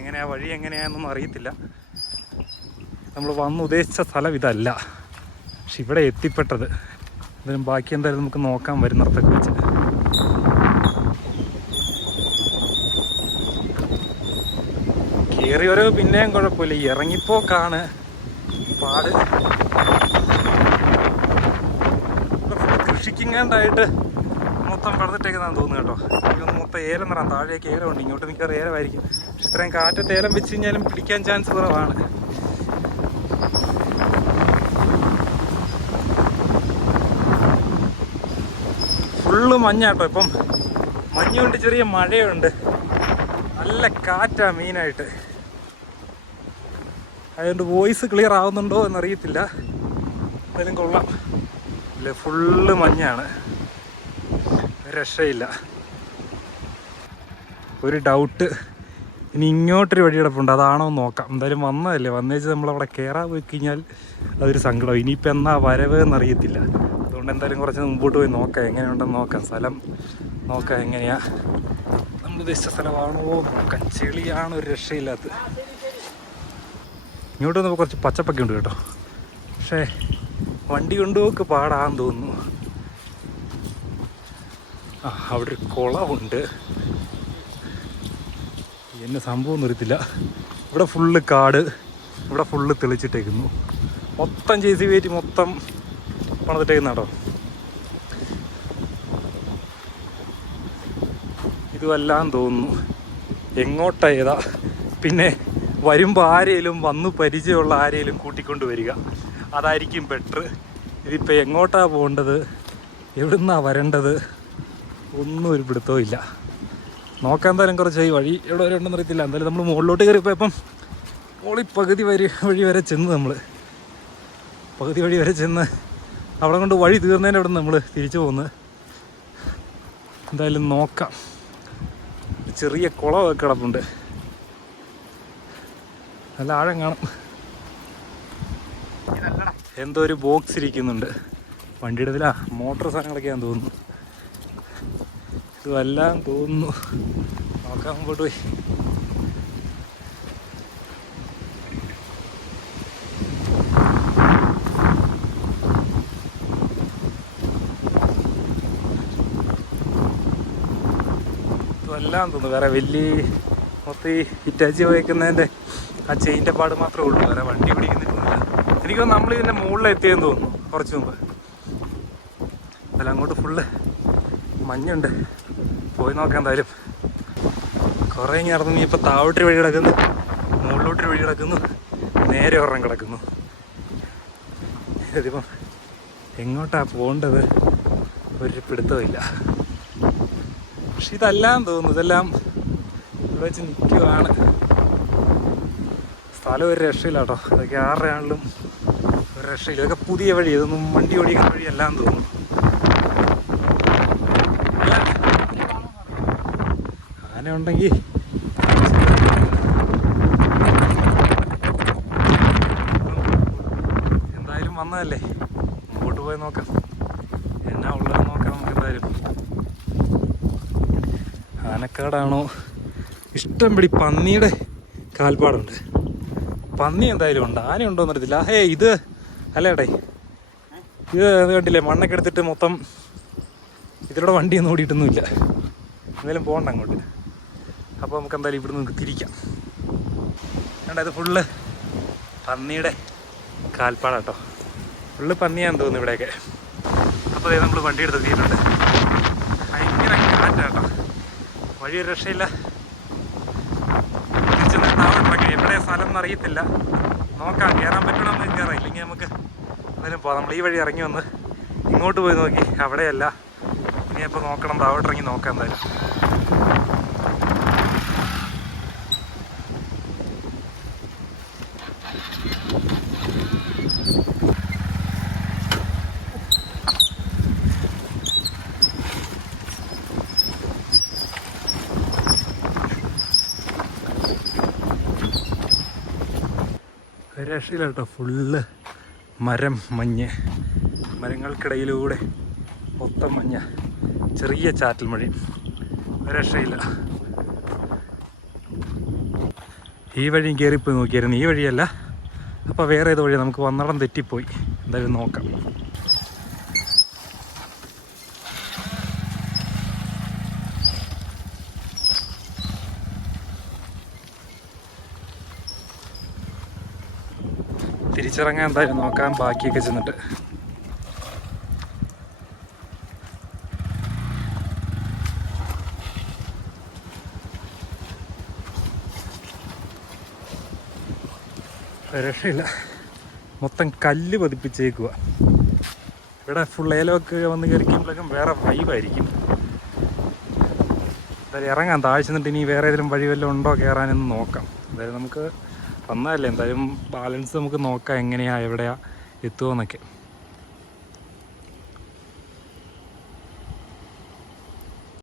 എങ്ങനെയാ വഴി എങ്ങനെയാണെന്നൊന്നും അറിയത്തില്ല. നമ്മൾ വന്ന് ഉദ്ദേശിച്ച സ്ഥലം ഇതല്ല. പക്ഷെ ഇവിടെ എത്തിപ്പെട്ടത്. അതിനും ബാക്കി എന്തായാലും നമുക്ക് നോക്കാൻ വരുന്നിടത്തൊക്കെ വെച്ച്. കയറിയൊരു പിന്നെയും കുഴപ്പമില്ല. ഇറങ്ങിപ്പോക്കാണ് പാട്. കൃഷിക്കിങ്ങാണ്ടായിട്ട് മൊത്തം പടന്നിട്ടേക്കുന്നതാന്ന് തോന്നുന്നു കേട്ടോ. ഇതൊന്ന് മൊത്തം ഏലം നിറാം താഴേക്ക് ഏലമുണ്ട് ഇങ്ങോട്ട് മിക്കവാറും ഏലമായിരിക്കും. ഇത്രയും കാറ്റത്ത് ഏലം വെച്ച് കഴിഞ്ഞാലും പിടിക്കാൻ ചാൻസ് കുറവാണ്. ഫുള്ള് മഞ്ഞാട്ടോ ഇപ്പം. മഞ്ഞുകൊണ്ട് ചെറിയ മഴയുണ്ട്. നല്ല കാറ്റാ മെയിനായിട്ട്. അതുകൊണ്ട് വോയിസ് ക്ലിയർ ആവുന്നുണ്ടോ എന്നറിയത്തില്ല. എന്തായാലും കൊള്ളാം. ഇല്ല ഫുള്ള് മഞ്ഞാണ്. രക്ഷയില്ല. ഒരു ഡൗട്ട്. ഇനി ഇങ്ങോട്ടൊരു വഴി കിടപ്പുണ്ട് അതാണോ നോക്കാം. എന്തായാലും വന്നതല്ലേ. വന്നേച്ച് നമ്മളവിടെ കയറാൻ പോയി കഴിഞ്ഞാൽ അതൊരു സങ്കടം. ഇനിയിപ്പോൾ എന്നാ വരവ് എന്നറിയത്തില്ല. അതുകൊണ്ട് എന്തായാലും കുറച്ച് മുമ്പോട്ട് പോയി നോക്കാം. എങ്ങനെയുണ്ടെന്ന് നോക്കാം. സ്ഥലം നോക്കാം എങ്ങനെയാ. നമ്മൾ ഉദ്ദേശിച്ച സ്ഥലമാണോ നോക്കാം. ചെളിയാണ് ഒരു രക്ഷയില്ലാത്തത് ഇങ്ങോട്ട് വന്നപ്പോൾ കുറച്ച് പച്ചപ്പൊക്കെ ഉണ്ട് കേട്ടോ. പക്ഷേ വണ്ടി കൊണ്ടുപോക്ക് പാടാന്ന് തോന്നുന്നു. ആ അവിടെ ഒരു കുളമുണ്ട് എന്നെ സംഭവം നിർത്തില്ല ഇവിടെ ഫുള്ള് കാട് ഇവിടെ ഫുള്ള് തെളിച്ചിട്ടേക്കുന്നു. മൊത്തം സി വേറ്റ് മൊത്തം പണിതിട്ടേക്കുന്ന കേട്ടോ ഇതുമെല്ലാം തോന്നുന്നു. എങ്ങോട്ടാ ഏതാ? പിന്നെ വരുമ്പോൾ ആരെയും വന്നു പരിചയമുള്ള ആരെയും കൂട്ടിക്കൊണ്ട് വരിക. അതായിരിക്കും ബെറ്റർ ഇതിപ്പോൾ എങ്ങോട്ടാണ് പോകേണ്ടത്? എവിടുന്നാണ് വരേണ്ടത്? ഒന്നും ഒരു പിടുത്തവും ഇല്ല. നോക്കാൻ എന്തായാലും കുറച്ച്. ഈ വഴി എവിടെ വരെ ഉണ്ടെന്ന് അറിയത്തില്ല. എന്തായാലും നമ്മൾ മുകളിലോട്ട് കയറിയപ്പോൾ ഇപ്പം മുകളിൽ പകുതി വരി വഴി വരെ ചെന്ന് നമ്മൾ പകുതി വഴി വരെ ചെന്ന് അവിടെ കൊണ്ട് വഴി തീർന്നതിന്റെ അവിടെ നമ്മൾ തിരിച്ചു പോകുന്നത് എന്തായാലും നോക്കാം. ചെറിയ കുളമൊക്കെ കിടപ്പുണ്ട്. നല്ല ആഴം കാണും. എന്തോ ഒരു ബോക്സ് ഇരിക്കുന്നുണ്ട്. വണ്ടിയുടെ ഇതിലാ മോട്ടോർ ഞാൻ തോന്നുന്നു. ഇതെല്ലാം തോന്നുന്നു. നോക്കാൻ മുമ്പോട്ട് പോയി. ഇതെല്ലാം തോന്നുന്നു. വേറെ വലിയ മൊത്തം ഈ ഹിറ്റാച്ചി വയ്ക്കുന്നതിന്റെ ആ ചെയിന്റെ പാട് മാത്രമേ ഉള്ളൂ. വേറെ വണ്ടി പിടിക്കുന്നില്ല എനിക്ക് നമ്മൾ ഇതിന്റെ മുകളിൽ എത്തിയെന്ന് തോന്നുന്നു കുറച്ച് മുമ്പ്. അതെല്ലാം അങ്ങോട്ട് ഫുള്ള് മഞ്ഞുണ്ട്. പോയി നോക്കാം എന്തായാലും. കുറേ ഇങ്ങനെ നടന്നു ഇപ്പോൾ താവട്ടി വഴി കിടക്കുന്നു. മുകളിലോട്ടി വഴി കിടക്കുന്നു. നേരെ ഒരെണ്ണം കിടക്കുന്നു. ഇതിപ്പം എങ്ങോട്ടാ പോകേണ്ടത് ഒരു പിടുത്തമില്ല പക്ഷെ ഇതെല്ലാം തോന്നുന്നു ഇതെല്ലാം ഇവിടെ വെച്ച് നിൽക്കുവാണ് സ്ഥലം ഒരു രക്ഷയില്ല കേട്ടോ ഇതൊക്കെ ആരുടെ ഒരു രക്ഷയില്ല. ഇതൊക്കെ പുതിയ വഴി ഇതൊന്നും വണ്ടി ഓടിക്കുന്ന വഴി എല്ലാം തോന്നുന്നു. ആന ഉണ്ടെങ്കിൽ എന്തായാലും വന്നതല്ലേ? മുമ്പോട്ട് പോയി നോക്കാം. എന്നാ ഉള്ളത് നോക്കാം നമുക്ക് എന്തായാലും. ആനക്കാടാണോ? ഇഷ്ടം പിടി പന്നിയുടെ കാൽപ്പാടുണ്ട്. പന്നി എന്തായാലും ഉണ്ട്. ആന ഉണ്ടോ എന്നറിയത്തില്ല. ഹേ ഇത് അല്ലേടേ ഇത് കണ്ടില്ലേ? മണ്ണൊക്കെ എടുത്തിട്ട് മൊത്തം ഇതിലൂടെ വണ്ടിയൊന്നും ഓടിയിട്ടൊന്നുമില്ല. എന്തായാലും പോകണ്ട അങ്ങോട്ട്. അപ്പോൾ നമുക്ക് എന്തായാലും ഇവിടെ നമുക്ക് തിരിക്കാം. കണ്ട ഇത് ഫുള്ള് പന്നിയുടെ കാൽപ്പാടാട്ടോ. ഫുള്ള് പന്നിയാന്ന് തോന്നുന്നു ഇവിടെയൊക്കെ. അപ്പോൾ നമ്മൾ വണ്ടി എടുത്ത് എത്തിയിട്ടുണ്ട്. ഭയങ്കര കാറ്റാട്ടോ. വഴി ഒരു രക്ഷയില്ല. തിരിച്ച് എവിടെ സ്ഥലം എന്ന് അറിയത്തില്ല നോക്കാം കയറാൻ പറ്റണമെന്ന് കയറാം ഇല്ലെങ്കിൽ നമുക്ക് എന്തായാലും പോകാം നമ്മൾ ഈ വഴി ഇറങ്ങി വന്ന് ഇങ്ങോട്ട് പോയി നോക്കി. അവിടെയല്ല. ഇനി അപ്പോൾ നോക്കണം താവട്ടിറങ്ങി നോക്കാം എന്തായാലും. രക്ഷയില്ല കേട്ടോ ഫുള്ള് മരം മഞ്ഞ്. മരങ്ങൾക്കിടയിലൂടെ മൊത്തം മഞ്ഞ. ചെറിയ ചാറ്റൽ മഴയും രക്ഷയില്ല. ഈ വഴിയും കയറിപ്പോയി നോക്കിയായിരുന്നു. ഈ വഴിയല്ല. അപ്പോൾ വേറെ ഏത് വഴി നമുക്ക് വന്നടം തെറ്റിപ്പോയി. എന്തായാലും നോക്കാം. തിരിച്ചിറങ്ങാൻ എന്തായാലും നോക്കാം. ബാക്കിയൊക്കെ ചെന്നിട്ട്. രക്ഷയില്ല. മൊത്തം കല്ല് പതിപ്പിച്ചേക്കുക ഇവിടെ ഫുൾ ഏലമൊക്കെ വന്ന് കയറിക്കുമ്പോഴേക്കും വേറെ വൈബായിരിക്കും എന്തായാലും ഇറങ്ങാം. താഴ്ച നിന്നിട്ട് ഇനി വേറെ ഏതെങ്കിലും വഴി വല്ലതും ഉണ്ടോ കയറാനെന്ന് നോക്കാം. എന്തായാലും നമുക്ക് വന്നതല്ലേ. എന്തായാലും ബാലൻസ് നമുക്ക് നോക്കാം എങ്ങനെയാ എവിടെയാ എത്തുമോന്നൊക്കെ